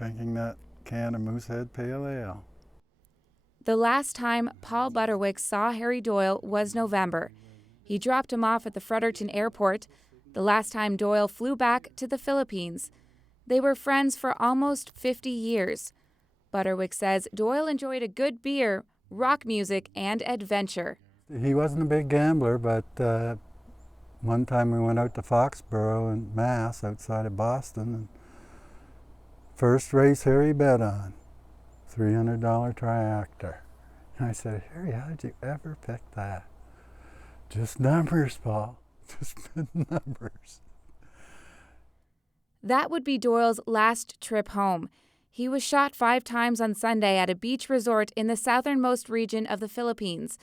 drinking that can of Moosehead Pale Ale. The last time Paul Butterwick saw Harry Doyle was November. He dropped him off at the Fredericton airport, the last time Doyle flew back to the Philippines. They were friends for almost 50 years. Butterwick says Doyle enjoyed a good beer, rock music, and adventure. He wasn't a big gambler, but one time we went out to Foxborough in Mass, outside of Boston, and first race Harry bet on, $300 triactor. And I said, Harry, how did you ever pick that? Just numbers, Paul, just numbers. That would be Doyle's last trip home. He was shot 5 times on Sunday at a beach resort in the southernmost region of the Philippines.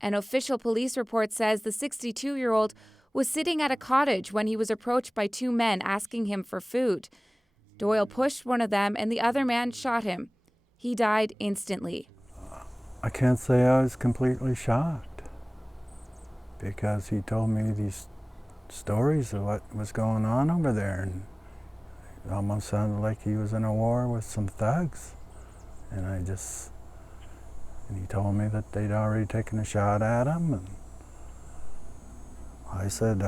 An official police report says the 62-year-old was sitting at a cottage when he was approached by 2 men asking him for food. Doyle pushed one of them and the other man shot him. He died instantly. I can't say I was completely shocked because he told me these stories of what was going on over there, and it almost sounded like he was in a war with some thugs. And he told me that they'd already taken a shot at him, and I said,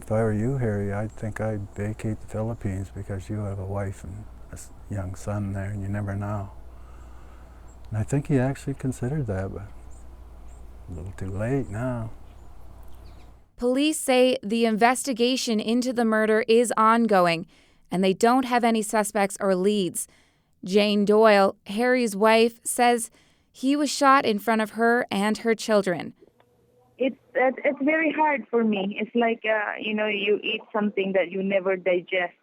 if I were you, Harry, I think I'd vacate the Philippines because you have a wife and a young son there, and you never know. And I think he actually considered that, but a little too late now. Police say the investigation into the murder is ongoing, and they don't have any suspects or leads. Jane Doyle, Harry's wife, says he was shot in front of her and her children. It's very hard for me. It's like, you eat something that you never digest.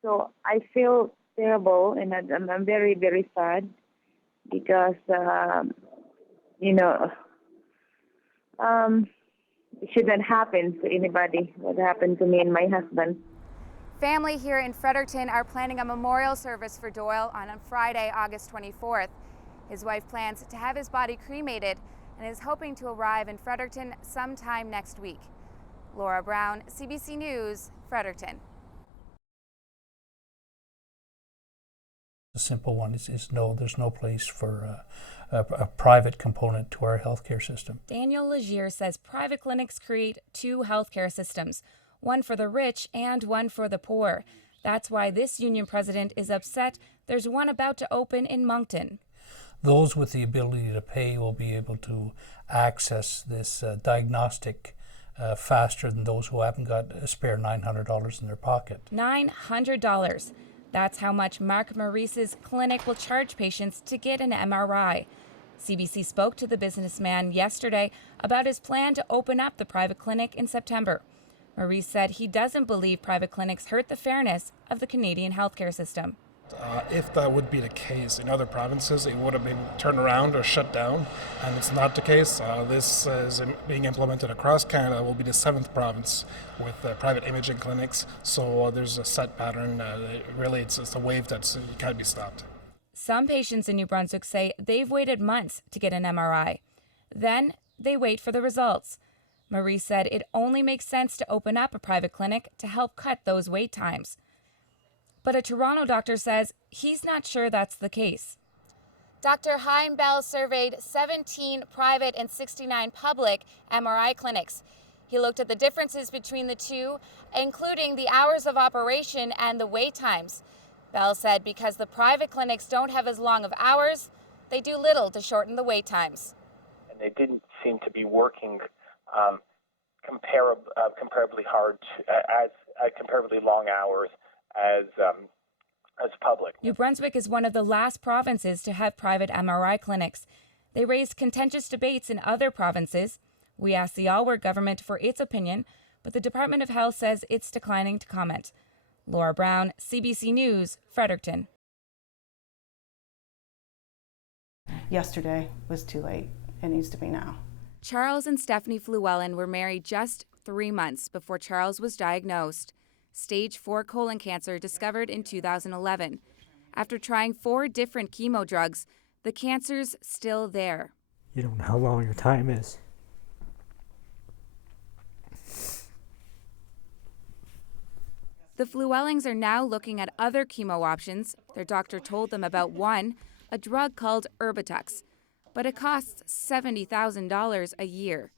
So I feel terrible, and I'm very, very sad because, it shouldn't happen to anybody. What happened to me and my husband. Family here in Fredericton are planning a memorial service for Doyle on Friday, August 24th. His wife plans to have his body cremated and is hoping to arrive in Fredericton sometime next week. Laura Brown, CBC News, Fredericton. The simple one is no, there's no place for a private component to our healthcare system. Daniel Legier says private clinics create 2 healthcare systems, one for the rich and one for the poor. That's why this union president is upset there's one about to open in Moncton. Those with the ability to pay will be able to access this diagnostic faster than those who haven't got a spare $900 in their pocket. $900. That's how much Mark Maurice's clinic will charge patients to get an MRI. CBC spoke to the businessman yesterday about his plan to open up the private clinic in September. Maurice said he doesn't believe private clinics hurt the fairness of the Canadian healthcare system. If that would be the case in other provinces, it would have been turned around or shut down, and it's not the case. This is being implemented across Canada. Will be the 7th province with private imaging clinics, so there's a set pattern. Really, it's a wave that can't be stopped. Some patients in New Brunswick say they've waited months to get an MRI. Then they wait for the results. Maurice said it only makes sense to open up a private clinic to help cut those wait times. But a Toronto doctor says he's not sure that's the case. Dr. Chaim Bell surveyed 17 private and 69 public MRI clinics. He looked at the differences between the two, including the hours of operation and the wait times. Bell said because the private clinics don't have as long of hours, they do little to shorten the wait times. And they didn't seem to be working comparably hard at comparably long hours as public. New Brunswick is one of the last provinces to have private MRI clinics. They raised contentious debates in other provinces. We asked the Alward government for its opinion, but the Department of Health says it's declining to comment. Laura Brown, CBC News, Fredericton. Yesterday was too late. It needs to be now. Charles and Stephanie Fluellen were married just 3 months before Charles was diagnosed. Stage 4 colon cancer discovered in 2011. After trying 4 different chemo drugs, the cancer's still there. You don't know how long your time is. The Fluellings are now looking at other chemo options. Their doctor told them about one, a drug called Erbitux, but it costs $70,000 a year.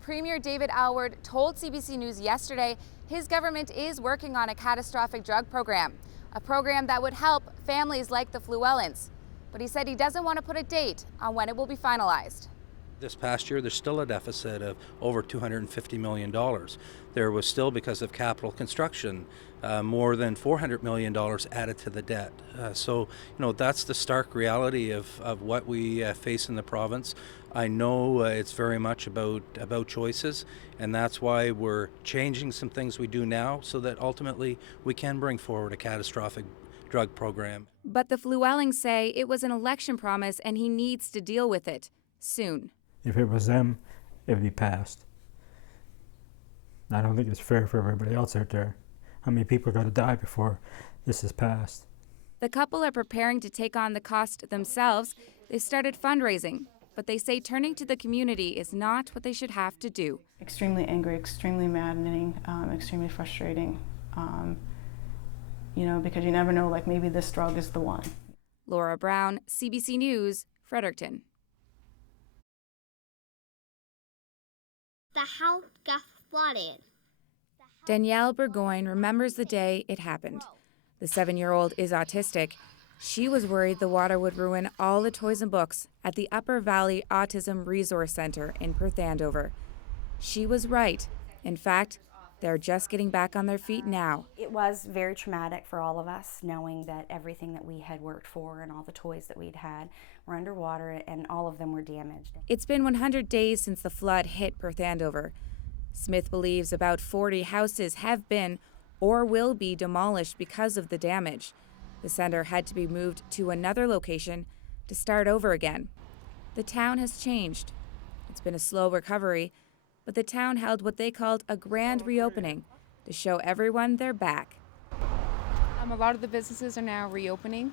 Premier David Alward told CBC News yesterday his government is working on a catastrophic drug program, a program that would help families like the Fluellins. But he said he doesn't want to put a date on when it will be finalized. This past year, there's still a deficit of over $250 million. There was still, because of capital construction, more than $400 million added to the debt. So, that's the stark reality of what we face in the province. I know it's very much about choices, and that's why we're changing some things we do now so that ultimately we can bring forward a catastrophic drug program. But the Fluellings say it was an election promise and he needs to deal with it soon. If it was them, it would be passed. I don't think it's fair for everybody else out there. How many people got to die before this is passed? The couple are preparing to take on the cost themselves. They've started fundraising, but they say turning to the community is not what they should have to do. Extremely angry, extremely maddening, extremely frustrating. Because you never know, like maybe this drug is the one. Laura Brown, CBC News, Fredericton. The house got flooded. Danielle Burgoyne remembers the day it happened. The 7-year-old is autistic. She was worried the water would ruin all the toys and books at the Upper Valley Autism Resource Center in Perth Andover. She was right. In fact, they're just getting back on their feet now. It was very traumatic for all of us, knowing that everything that we had worked for and all the toys that we'd had were underwater and all of them were damaged. It's been 100 days since the flood hit Perth Andover. Smith believes about 40 houses have been or will be demolished because of the damage. The center had to be moved to another location to start over again. The town has changed. It's been a slow recovery, but the town held what they called a grand reopening to show everyone they're back. A lot of the businesses are now reopening,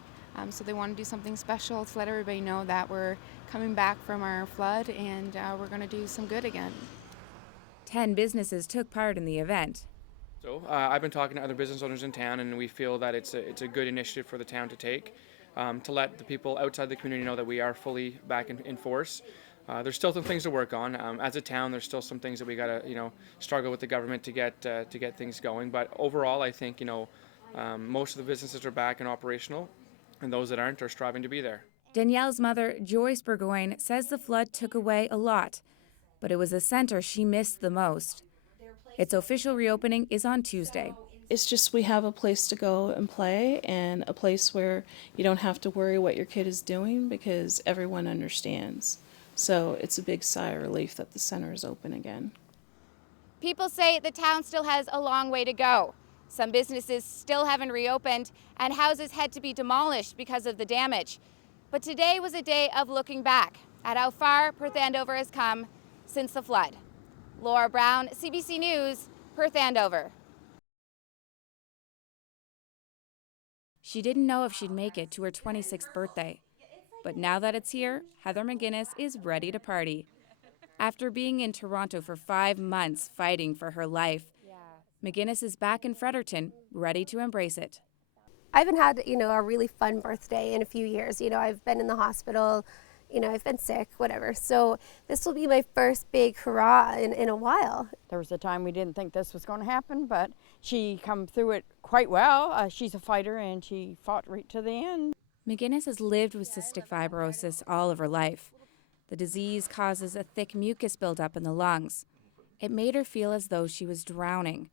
so they want to do something special to let everybody know that we're coming back from our flood and we're going to do some good again. 10 businesses took part in the event. So I've been talking to other business owners in town, and we feel that it's a good initiative for the town to take, to let the people outside the community know that we are fully back in force. There's still some things to work on. As a town, there's still some things that we gotta, struggle with the government to get things going. But overall, I think, most of the businesses are back and operational, and those that aren't are striving to be there. Danielle's mother, Joyce Burgoyne, says the flood took away a lot, but it was the center she missed the most. Its official reopening is on Tuesday. It's just we have a place to go and play and a place where you don't have to worry what your kid is doing because everyone understands. So it's a big sigh of relief that the center is open again. People say the town still has a long way to go. Some businesses still haven't reopened and houses had to be demolished because of the damage. But today was a day of looking back at how far Perth Andover has come since the flood. Laura Brown, CBC News, Perth Andover. She didn't know if she'd make it to her 26th birthday. But now that it's here, Heather McGuinness is ready to party. After being in Toronto for 5 months fighting for her life, McGuinness is back in Fredericton, ready to embrace it. I haven't had, a really fun birthday in a few years. I've been in the hospital, I've been sick, whatever. So this will be my first big hurrah in a while. There was a time we didn't think this was going to happen, but she come through it quite well. She's a fighter and she fought right to the end. McGuinness has lived with cystic fibrosis all of her life. The disease causes a thick mucus buildup in the lungs. It made her feel as though she was drowning.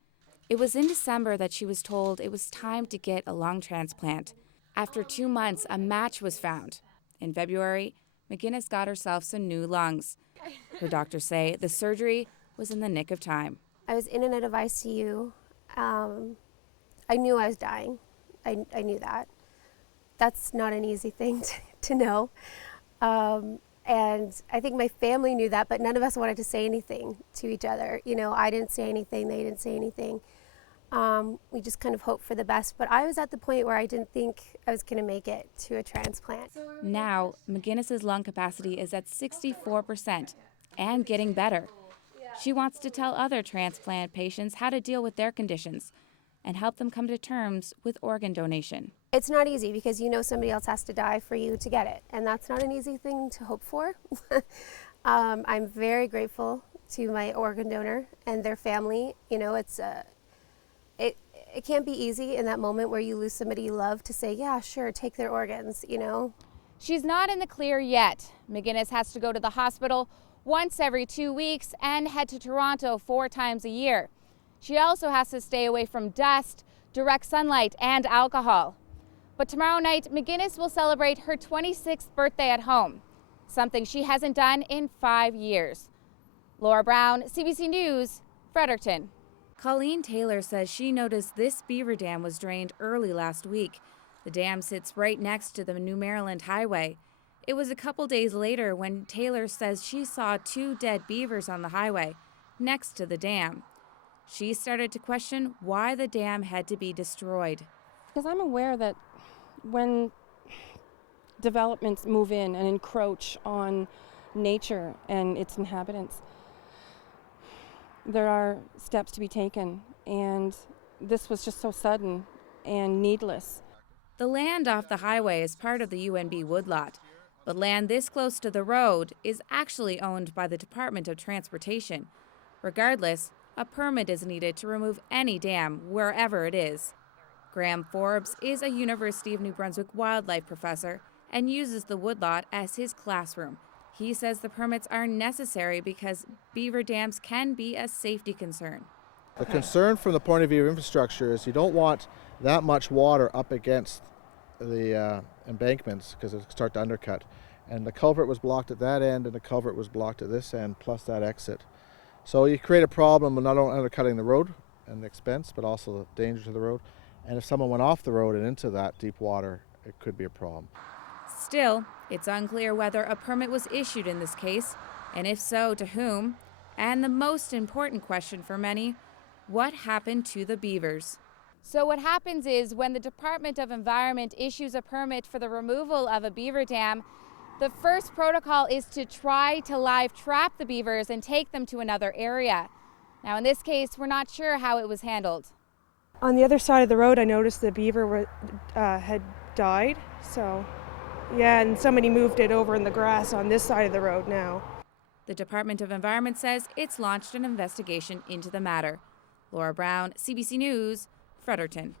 It was in December that she was told it was time to get a lung transplant. After 2 months, a match was found. In February, McGuinness got herself some new lungs. Her doctors say the surgery was in the nick of time. I was in and out of ICU. I knew I was dying. I knew that. That's not an easy thing to know. And I think my family knew that, but none of us wanted to say anything to each other. I didn't say anything, they didn't say anything. We just kind of hoped for the best. But I was at the point where I didn't think I was going to make it to a transplant. Now, McGuinness's lung capacity is at 64% and getting better. She wants to tell other transplant patients how to deal with their conditions and help them come to terms with organ donation. It's not easy because you know somebody else has to die for you to get it, and that's not an easy thing to hope for. I'm very grateful to my organ donor and their family. You know, it can't be easy in that moment where you lose somebody you love to say, yeah, sure, take their organs, you know. She's not in the clear yet. McGinnis has to go to the hospital once every 2 weeks and head to Toronto 4 times a year. She also has to stay away from dust, direct sunlight, and alcohol. But tomorrow night, McGinnis will celebrate her 26th birthday at home, something she hasn't done in 5 years. Laura Brown, CBC News, Fredericton. Colleen Taylor says she noticed this beaver dam was drained early last week. The dam sits right next to the New Maryland Highway. It was a couple days later when Taylor says she saw 2 dead beavers on the highway next to the dam. She started to question why the dam had to be destroyed. Because I'm aware that when developments move in and encroach on nature and its inhabitants, there are steps to be taken, and this was just so sudden and needless. The land off the highway is part of the UNB woodlot, but land this close to the road is actually owned by the Department of Transportation. Regardless, a permit is needed to remove any dam wherever it is. Graham Forbes is a University of New Brunswick wildlife professor and uses the woodlot as his classroom. He says the permits are necessary because beaver dams can be a safety concern. The concern from the point of view of infrastructure is you don't want that much water up against the embankments because it'll start to undercut. And the culvert was blocked at that end and the culvert was blocked at this end, plus that exit. So you create a problem with not only undercutting the road and the expense, but also the danger to the road. And if someone went off the road and into that deep water, it could be a problem. Still, it's unclear whether a permit was issued in this case, and if so, to whom. And the most important question for many, what happened to the beavers? So what happens is when the Department of Environment issues a permit for the removal of a beaver dam, the first protocol is to try to live trap the beavers and take them to another area. Now in this case, we're not sure how it was handled. On the other side of the road, I noticed the beaver had died, so yeah, and somebody moved it over in the grass on this side of the road now. The Department of Environment says it's launched an investigation into the matter. Laura Brown, CBC News, Fredericton.